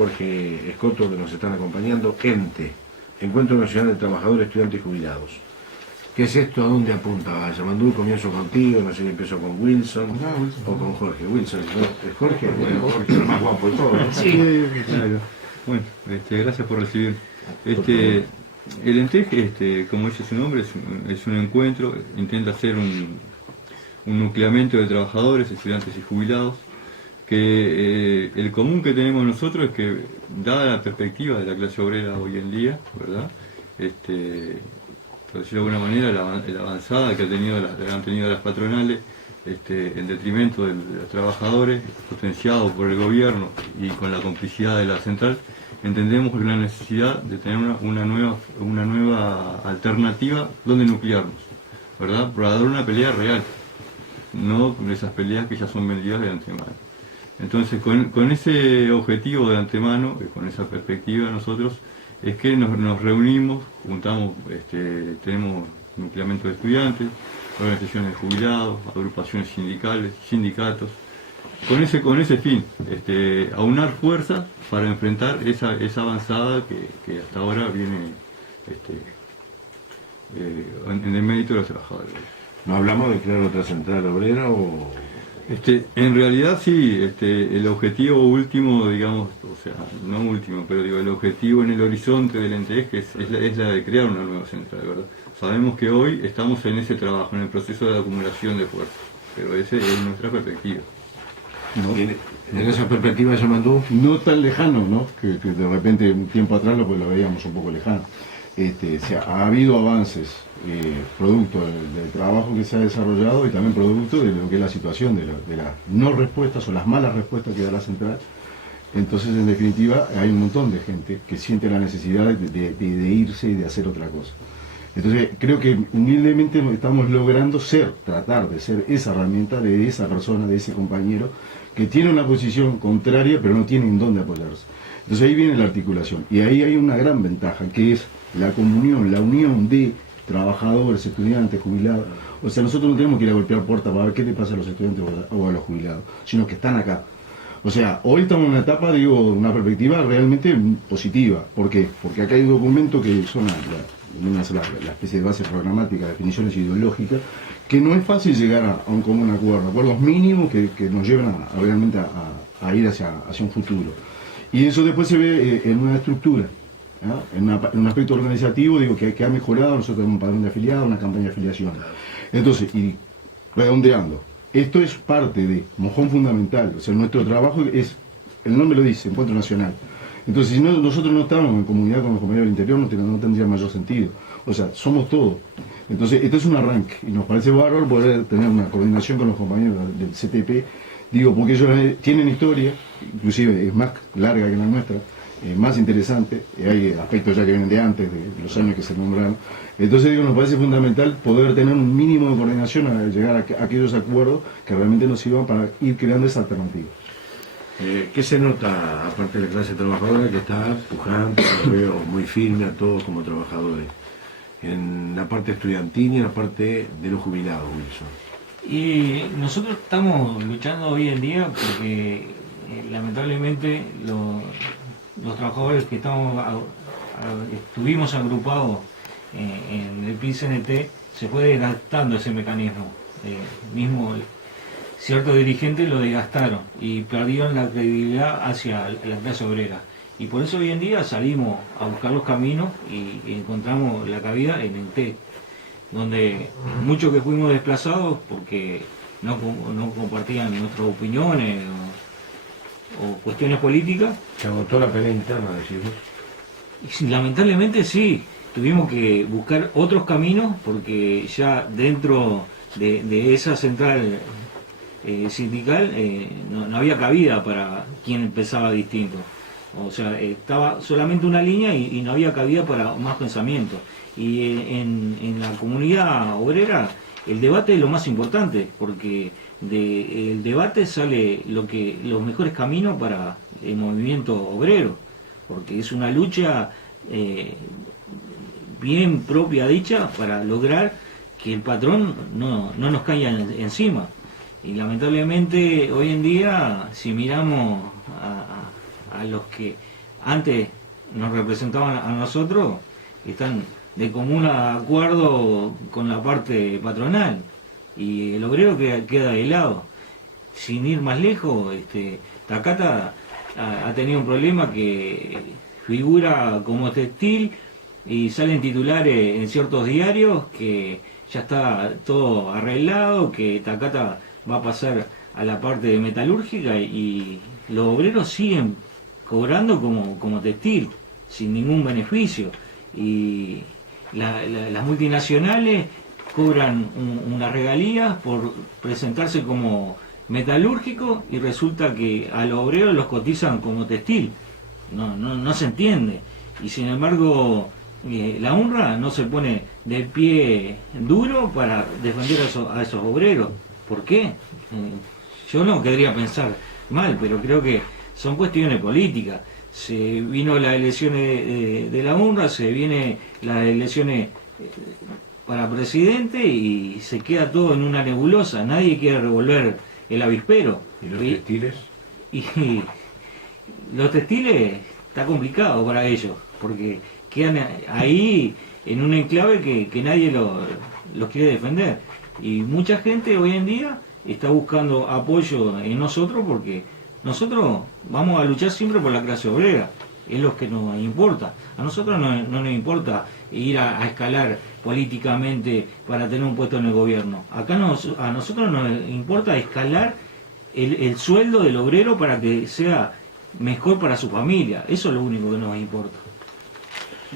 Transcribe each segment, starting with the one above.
Jorge Escoto, que nos están acompañando. ENTE, Encuentro Nacional de Trabajadores, Estudiantes y Jubilados. ¿Qué es esto? ¿A dónde apunta? Yamandú, comienzo contigo, no sé si empiezo con Wilson, o con Jorge. Wilson, ¿es Jorge? Bueno, Jorge es el más guapo de todos, ¿no? Sí, claro. Bueno, gracias por recibir. El ENTEJ, como dice su nombre, es un encuentro, intenta ser un nucleamiento de trabajadores, estudiantes y jubilados, que el común que tenemos nosotros es que, dada la perspectiva de la clase obrera hoy en día, ¿verdad? Por decirlo de alguna manera, la avanzada que han tenido las patronales, en detrimento de los trabajadores, potenciado por el gobierno y con la complicidad de la central, entendemos que hay una necesidad de tener una nueva alternativa donde nuclearnos, ¿verdad? Para dar una pelea real, no de esas peleas que ya son vendidas de antemano. Entonces, con ese objetivo de antemano, con esa perspectiva, nosotros es que nos reunimos, juntamos, tenemos nucleamiento de estudiantes, organizaciones de jubilados, agrupaciones sindicales, sindicatos, con ese fin, aunar fuerzas para enfrentar esa avanzada que hasta ahora viene en el mérito de los trabajadores. ¿No hablamos de crear otra central obrera o...? En realidad sí, el objetivo último, digamos, o sea, no último, pero digo, el objetivo en el horizonte del ENTEJ es la de crear una nueva central, ¿verdad? Sabemos que hoy estamos en ese trabajo, en el proceso de acumulación de fuerzas, pero esa es nuestra perspectiva. ¿No? ¿En esa perspectiva, Yamandú? No tan lejano, ¿no? Que de repente un tiempo atrás lo veíamos un poco lejano. Ha habido avances producto del trabajo que se ha desarrollado y también producto de lo que es la situación de las no respuestas o las malas respuestas que da la central. Entonces, en definitiva, hay un montón de gente que siente la necesidad de irse y de hacer otra cosa. Entonces, creo que humildemente estamos logrando tratar de ser esa herramienta de esa persona, de ese compañero, que tiene una posición contraria, pero no tiene en dónde apoyarse. Entonces ahí viene la articulación, y ahí hay una gran ventaja, que es la comunión, la unión de trabajadores, estudiantes, jubilados. O sea, nosotros no tenemos que ir a golpear puertas para ver qué le pasa a los estudiantes o a los jubilados, sino que están acá. O sea, hoy estamos en una etapa, una perspectiva realmente positiva. ¿Por qué? Porque acá hay documentos que son la especie de base programática, definiciones ideológicas, que no es fácil llegar a un común acuerdo, acuerdos mínimos que nos lleven realmente a ir hacia un futuro. Y eso después se ve en una estructura, ¿no? En un aspecto organizativo, digo, que ha mejorado. Nosotros tenemos un padrón de afiliados, una campaña de afiliación. Entonces, y redondeando, esto es parte de mojón fundamental. O sea, nuestro trabajo es, el nombre lo dice, Encuentro Nacional. Entonces, si nosotros no estamos en comunidad con los compañeros del interior, no tendría mayor sentido. O sea, somos todos. Entonces, esto es un arranque, y nos parece bárbaro poder tener una coordinación con los compañeros del CTP, digo, porque ellos tienen historia, inclusive es más larga que la nuestra, más interesante, hay aspectos ya que vienen de antes, de los años que se nombraron. Entonces, digo, nos parece fundamental poder tener un mínimo de coordinación a llegar a aquellos acuerdos que realmente nos sirvan para ir creando esa alternativa. ¿Qué se nota, aparte de la clase trabajadora, que está pujante, lo veo muy firme a todos como trabajadores, en la parte estudiantil y en la parte de los jubilados, Wilson? Y nosotros estamos luchando hoy en día porque lamentablemente los trabajadores que estuvimos agrupados en el PICNT, se fue desgastando ese mecanismo. Mismo ciertos dirigentes lo desgastaron y perdieron la credibilidad hacia la clase obrera. Y por eso hoy en día salimos a buscar los caminos y encontramos la cabida en el TEC, donde muchos que fuimos desplazados porque no compartían nuestras opiniones o cuestiones políticas. ¿Se agotó la pelea interna, decimos? Y lamentablemente sí, tuvimos que buscar otros caminos porque ya dentro de esa central sindical no había cabida para quien pensaba distinto. O sea, estaba solamente una línea y no había cabida para más pensamiento. Y en la comunidad obrera el debate es lo más importante, porque del debate sale los mejores caminos para el movimiento obrero, porque es una lucha bien propia dicha para lograr que el patrón no nos caiga encima. Y lamentablemente hoy en día, si miramos a a los que antes nos representaban a nosotros están de común acuerdo con la parte patronal y el obrero queda de lado. Sin ir más lejos, Takata ha tenido un problema que figura como textil y salen titulares en ciertos diarios que ya está todo arreglado, que Takata va a pasar a la parte de metalúrgica y los obreros siguen cobrando como textil, sin ningún beneficio. Y las multinacionales cobran unas regalías por presentarse como metalúrgico y resulta que a los obreros los cotizan como textil. No se entiende. Y sin embargo, la UNRWA no se pone de pie duro para defender a esos obreros. ¿Por qué? Yo no querría pensar mal, pero creo que son cuestiones políticas. Se vino las elecciones de la UNRWA, se viene las elecciones para presidente y se queda todo en una nebulosa. Nadie quiere revolver el avispero. ¿Y los textiles? Y los textiles está complicado para ellos, porque quedan ahí en un enclave que nadie los quiere defender. Y mucha gente hoy en día está buscando apoyo en nosotros porque nosotros vamos a luchar siempre por la clase obrera, es lo que nos importa. A nosotros no nos importa ir a escalar políticamente para tener un puesto en el gobierno. Acá a nosotros nos importa escalar el sueldo del obrero para que sea mejor para su familia. Eso es lo único que nos importa.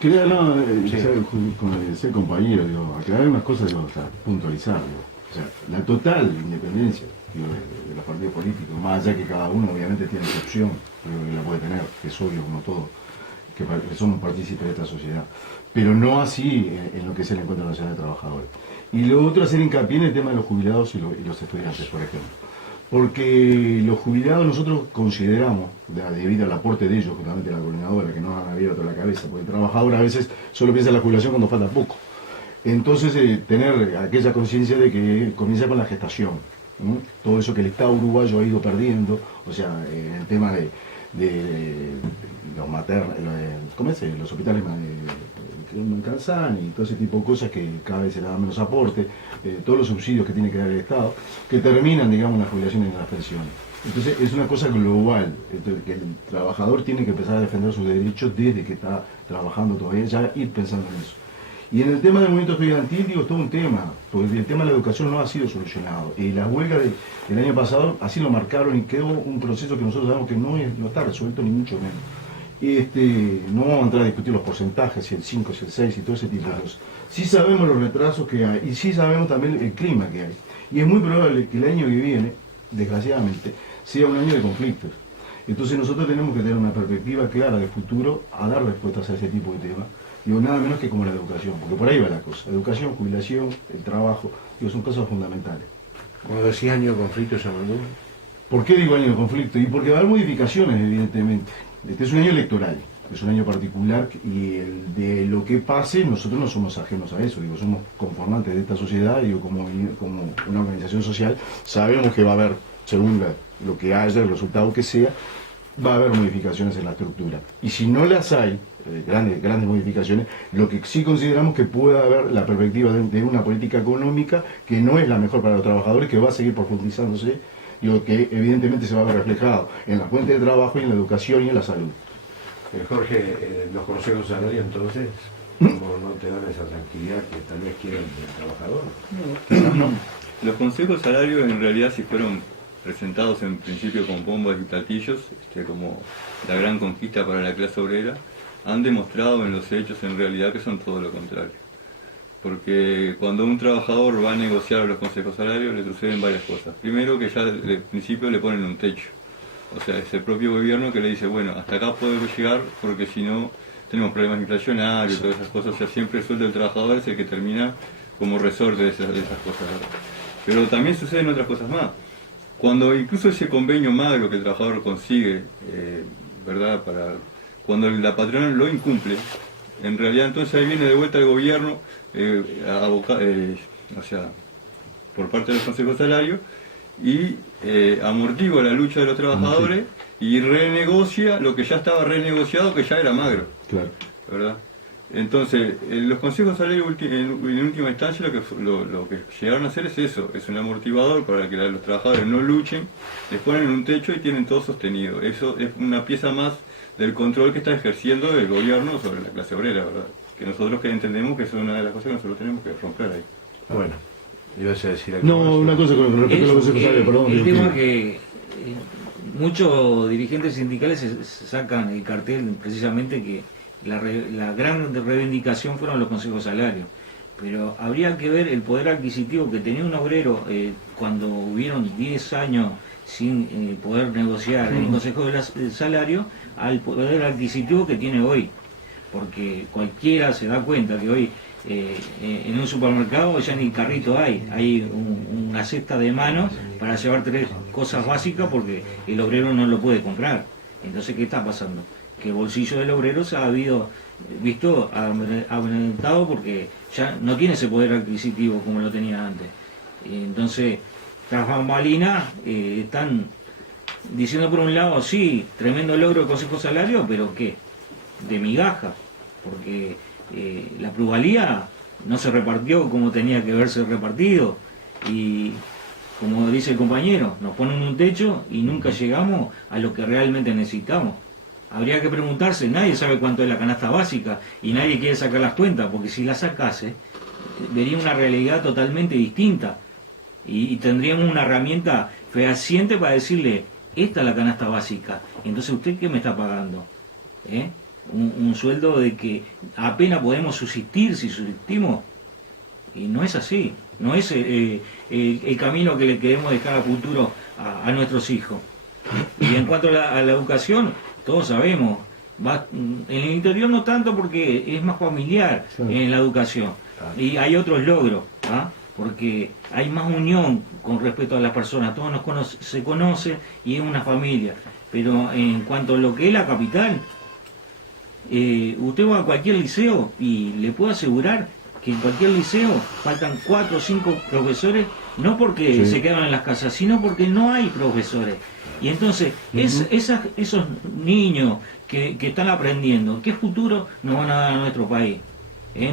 Quería, con ese compañero, aclarar unas cosas, puntualizar, o sea, la total independencia de los partidos políticos, más allá que cada uno obviamente tiene su opción, que la puede tener, que es obvio como todo, que somos partícipes de esta sociedad, pero no así en lo que es el Encuentro Nacional de Trabajadores. Y lo otro, hacer hincapié en el tema de los jubilados y los estudiantes, por ejemplo. Porque los jubilados nosotros consideramos, debido al aporte de ellos, justamente la coordinadora, que nos han abierto la cabeza, porque el trabajador a veces solo piensa en la jubilación cuando falta poco. Entonces, tener aquella conciencia de que comienza con la gestación, ¿no? Todo eso que el Estado uruguayo ha ido perdiendo, o sea, en el tema de los maternos, los hospitales que no alcanzan y todo ese tipo de cosas que cada vez se le da menos aporte, todos los subsidios que tiene que dar el Estado, que terminan, digamos, en las jubilaciones y en las pensiones. Entonces es una cosa global, que el trabajador tiene que empezar a defender sus derechos desde que está trabajando todavía, ya ir pensando en eso. Y en el tema del movimiento estudiantil, digo, es todo un tema, porque el tema de la educación no ha sido solucionado. Y las huelgas del año pasado así lo marcaron y quedó un proceso que nosotros sabemos que no está resuelto ni mucho menos. No vamos a entrar a discutir los porcentajes, si el 5, si el 6 y todo ese tipo de cosas. Sí sabemos los retrasos que hay y sí sabemos también el clima que hay. Y es muy probable que el año que viene, desgraciadamente, sea un año de conflictos. Entonces nosotros tenemos que tener una perspectiva clara de futuro a dar respuestas a ese tipo de temas. Digo, nada menos que como la educación, porque por ahí va la cosa. Educación, jubilación, el trabajo, digo, son cosas fundamentales. Cuando decía año de conflicto, Yamandú. ¿Por qué digo año de conflicto? Y porque va a haber modificaciones, evidentemente. Este es un año electoral, es un año particular y de lo que pase nosotros no somos ajenos a eso, digo, somos conformantes de esta sociedad, digo, como una organización social, sabemos que va a haber, según lo que haya, el resultado que sea, va a haber modificaciones en la estructura. Y si no las hay, grandes modificaciones, lo que sí consideramos que puede haber la perspectiva de una política económica que no es la mejor para los trabajadores, que va a seguir profundizándose, digo, que evidentemente se va a ver reflejado en la fuente de trabajo y en la educación y en la salud. Jorge, los consejos salarios entonces no te dan esa tranquilidad que tal vez quiere el trabajador. No. Los consejos salarios en realidad sí fueron presentados en principio con bombas y platillos, como la gran conquista para la clase obrera, han demostrado en los hechos en realidad que son todo lo contrario. Porque cuando un trabajador va a negociar los consejos salarios le suceden varias cosas. Primero, que ya desde el principio le ponen un techo. O sea, es el propio gobierno que le dice, bueno, hasta acá podemos llegar porque si no tenemos problemas inflacionarios, todas esas cosas. O sea, siempre el sueldo del trabajador es el que termina como resorte de esas cosas. Pero también suceden otras cosas más. Cuando incluso ese convenio magro que el trabajador consigue, ¿verdad? Cuando la patronal lo incumple, en realidad entonces ahí viene de vuelta el gobierno, o sea, por parte del Consejo Salario, y amortigua la lucha de los trabajadores y renegocia lo que ya estaba renegociado, que ya era magro. Claro. ¿Verdad? Entonces, los consejos salarios en última instancia lo que llegaron a hacer es eso, es un amortiguador para que los trabajadores no luchen, les ponen un techo y tienen todo sostenido. Eso es una pieza más del control que está ejerciendo el gobierno sobre la clase obrera, ¿verdad? Que nosotros que entendemos que eso es una de las cosas que nosotros tenemos que romper ahí. Bueno, ibas a decir algo No, más. una cosa con respecto a los consejos salarios, perdón. El digo tema que- que muchos dirigentes sindicales se sacan el cartel precisamente que la gran reivindicación fueron los consejos salarios. Pero habría que ver el poder adquisitivo que tenía un obrero cuando hubieron 10 años sin poder negociar el consejo del salario al poder adquisitivo que tiene hoy. Porque cualquiera se da cuenta que hoy en un supermercado ya ni carrito hay una cesta de mano para llevar 3 cosas básicas porque el obrero no lo puede comprar. Entonces, ¿qué está pasando? Que el bolsillo del obrero se ha visto aumentado porque ya no tiene ese poder adquisitivo como lo tenía antes. Entonces, tras bambalinas están diciendo por un lado, sí, tremendo logro del Consejo Salario, pero ¿qué? De migaja, porque la plusvalía no se repartió como tenía que haberse repartido y como dice el compañero, nos ponen un techo y nunca llegamos a lo que realmente necesitamos. Habría que preguntarse, nadie sabe cuánto es la canasta básica y nadie quiere sacar las cuentas, porque si la sacase vería una realidad totalmente distinta y tendríamos una herramienta fehaciente para decirle, esta es la canasta básica, entonces ¿usted qué me está pagando? Un sueldo de que apenas podemos subsistir si subsistimos, y no es así, no es el camino que le queremos dejar a futuro a nuestros hijos. Y en cuanto a la educación, todos sabemos, en el interior no tanto porque es más familiar en la educación, y hay otros logros, porque hay más unión con respecto a las personas, todos se conocen y es una familia, pero en cuanto a lo que es la capital, usted va a cualquier liceo y le puedo asegurar que en cualquier liceo faltan 4 o 5 profesores, no porque se quedan en las casas, sino porque no hay profesores. Y entonces, esos niños que están aprendiendo, ¿qué futuro nos van a dar a nuestro país?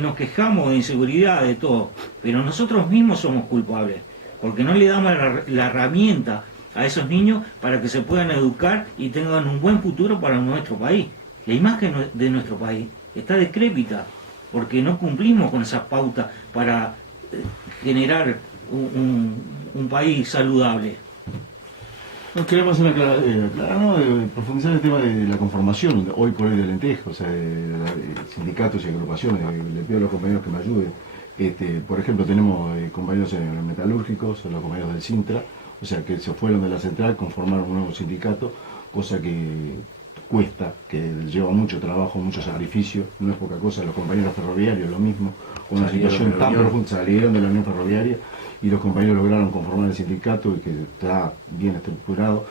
Nos quejamos de inseguridad, de todo, pero nosotros mismos somos culpables, porque no le damos la herramienta a esos niños para que se puedan educar y tengan un buen futuro para nuestro país. La imagen de nuestro país está decrépita, porque no cumplimos con esas pautas para generar un país saludable. No, queremos profundizar en el tema de la conformación, hoy por hoy del Lentejo, o sea, de sindicatos y agrupaciones. Le pido a los compañeros que me ayuden. Por ejemplo, tenemos compañeros en los metalúrgicos, los compañeros del Sintra, o sea, que se fueron de la central, conformaron un nuevo sindicato, cosa que cuesta, que lleva mucho trabajo, mucho sacrificio, no es poca cosa. Los compañeros ferroviarios, lo mismo, con una situación tan profunda, salieron de la Unión Ferroviaria y los compañeros lograron conformar el sindicato y que está bien estructurado.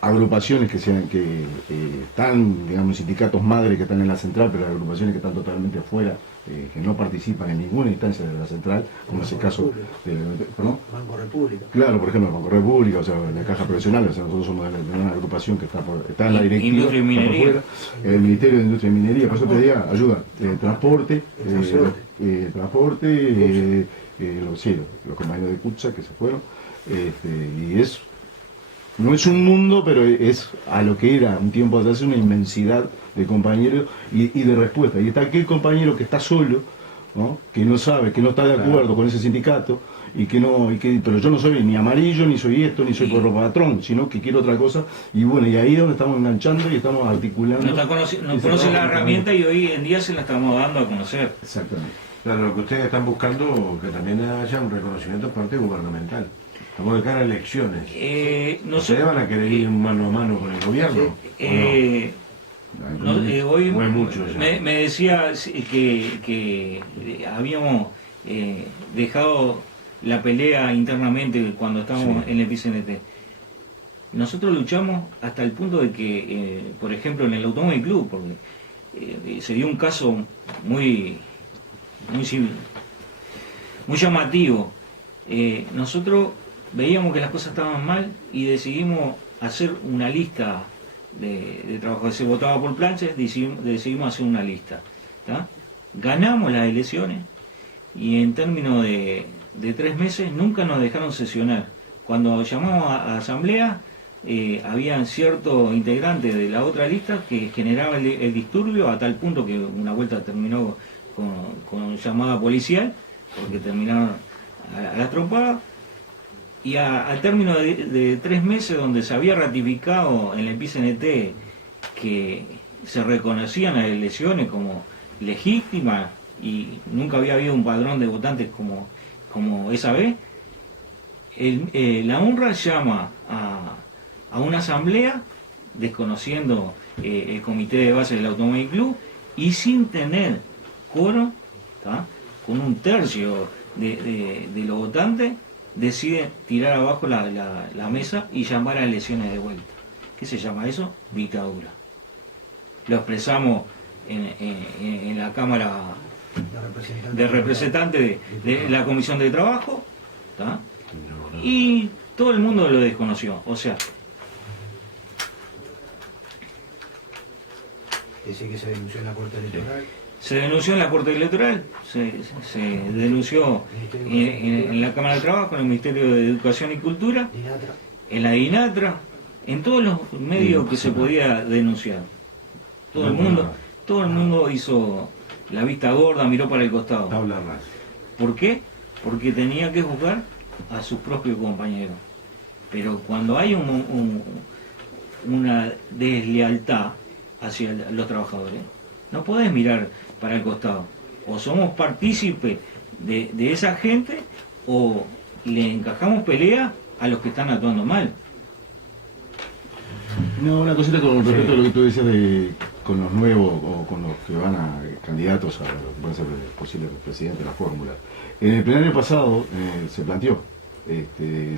Agrupaciones que están, digamos, sindicatos madres que están en la central, pero agrupaciones que están totalmente afuera, que no participan en ninguna instancia de la central, como es el caso de Banco República. Claro, por ejemplo, el Banco República, o sea, la Caja Profesional, o sea, nosotros somos de una agrupación que está en la directiva, Industria y Minería. está por fuera, el Ministerio de Industria y Minería, por eso pedía ayuda, transporte, los compañeros de CUTSA que se fueron, y no es un mundo, pero es a lo que era un tiempo atrás una inmensidad de compañeros y de respuesta. Y está aquel compañero que está solo, ¿no? Que no sabe, que no está de acuerdo con ese sindicato, pero yo no soy ni amarillo, ni soy esto, ni soy por patrón, sino que quiero otra cosa. Y bueno, y ahí es donde estamos enganchando y estamos articulando. No conocen la herramienta y hoy en día se la estamos dando a conocer. Exactamente. Claro, lo que ustedes están buscando que también haya un reconocimiento por parte gubernamental. Estamos de cara a elecciones. ¿Ustedes van a querer ir mano a mano con el gobierno? Hoy No es mucho ya. me decía que habíamos dejado la pelea internamente cuando estábamos en el PCNT. Nosotros luchamos hasta el punto de que, por ejemplo, en el Automóvil Club, porque se dio un caso muy llamativo. Nosotros veíamos que las cosas estaban mal y decidimos hacer una lista de trabajo que se votaba por planchas, decidimos hacer una lista. ¿Tá? Ganamos las elecciones y en términos de 3 meses nunca nos dejaron sesionar. Cuando llamamos a asamblea, habían ciertos integrantes de la otra lista que generaban el disturbio a tal punto que una vuelta terminó con llamada policial, porque terminaron a la trompada. Y al término de 3 meses, donde se había ratificado en el PCNT que se reconocían las elecciones como legítimas y nunca había habido un padrón de votantes como esa vez, la UNRWA llama a una asamblea, desconociendo el comité de base del Automóvil Club, y sin tener quórum, ¿tá? Con 1/3 de los votantes, decide tirar abajo la mesa y llamar a elecciones de vuelta. ¿Qué se llama eso? Dictadura. Lo expresamos en la Cámara de Representantes de la Comisión de Trabajo, ¿tá? Y todo el mundo lo desconoció. O sea, Dice que se denunció en la Corte Electoral. se denunció en la Corte Electoral, se denunció en la Cámara de Trabajo, en el Ministerio de Educación y Cultura, Dinatra. en la INATRA, en todos los medios que se podía denunciar. Todo el mundo hizo la vista gorda, miró para el costado. Tabla rasa. ¿Por qué? Porque tenía que juzgar a sus propios compañeros. Pero cuando hay una deslealtad hacia los trabajadores, no podés mirar para el costado. O somos partícipes de esa gente o le encajamos pelea a los que están actuando mal. No, una cosita con respecto a lo que tú decías con los nuevos o con los que van a candidatos a lo que pueden ser posible presidente de la fórmula. En el plenario pasado se planteó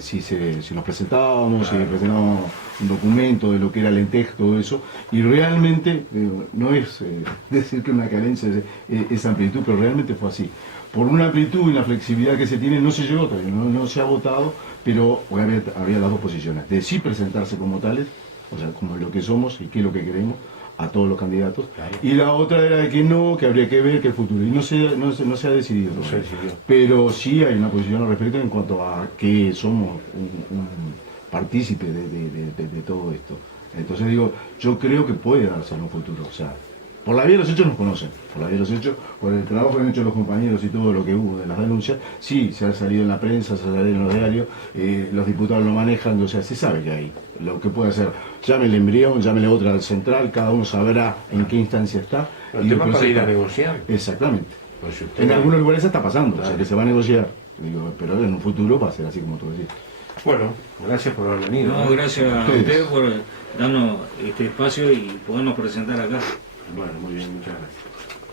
si nos presentábamos, si presentábamos un documento de lo que era el ENTEC, todo eso, y realmente no es decir que una carencia es amplitud, pero realmente fue así. Por una amplitud y una flexibilidad que se tiene, no se llegó todavía, no se ha votado, pero había las dos posiciones, de sí presentarse como tales, o sea, como lo que somos y qué es lo que queremos, a todos los candidatos, Claro. Y la otra era de que no, que habría que ver que el futuro, y no se ha decidido No se todavía. decidió. Pero sí hay una posición al respecto en cuanto a que somos un partícipe de todo esto. Entonces digo, yo creo que puede darse en un futuro, o sea, por la vía de los hechos nos conocen, por la vía de los hechos, por el trabajo que han hecho los compañeros y todo lo que hubo de las denuncias, sí, se ha salido en la prensa, se ha salido en los diarios, los diputados lo manejan, o sea, se sabe que hay lo que puede hacer. Llámele embrión, llámele otra central, cada uno sabrá en qué instancia está. El tema para ir a está. negociar. Exactamente. Pues si usted En algunos lugares ya está pasando, Claro. o sea, que se va a negociar, digo, pero en un futuro va a ser así como tú decís. Bueno, gracias por haber venido. No, gracias a Ustedes. ustedes por darnos este espacio y podernos presentar acá. Bueno, muy bien, muchas gracias.